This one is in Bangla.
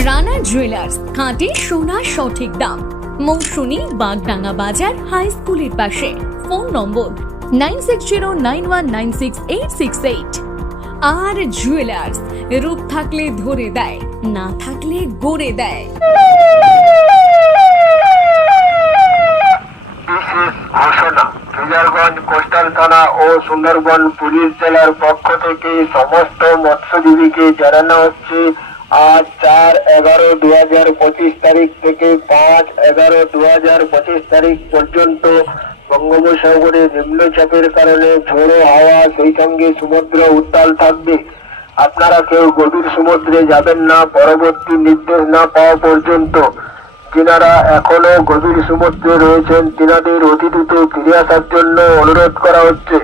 রানা জুয়েলার্স খাঁটি, সোনা, সঠিক দাম। মৌসুমী বাগডাঙ্গা বাজার হাই স্কুলের পাশে। Phone number nine six zero nine one nine six eight six eight আর জুয়েলার্স রূপ থাকলে ধরে দেয়, না থাকলে গড়ে দেয়। ঘোষণা। কোস্টাল থানা ও সুন্দরবন পুলিশ জেলার পক্ষ থেকে সমস্ত মৎস্যজীবীকে জানানো হচ্ছে আজ চার এগারো দু হাজার পঁচিশ তারিখ থেকে পাঁচ এগারো দু হাজার পঁচিশ তারিখ পর্যন্ত বঙ্গোপসাগরে নিম্নচাপের কারণে ঝোড়ো হাওয়া সেই সঙ্গে সমুদ্র উত্তাল থাকবে। আপনারা কেউ গভীর সমুদ্রে যাবেন না, পরবর্তী নির্দেশ না পাওয়া পর্যন্ত। যিনারা এখনও গভীর সমুদ্রে রয়েছেন। তিনাদের অতি দ্রুত ফিরে আসার জন্য অনুরোধ করা হচ্ছে।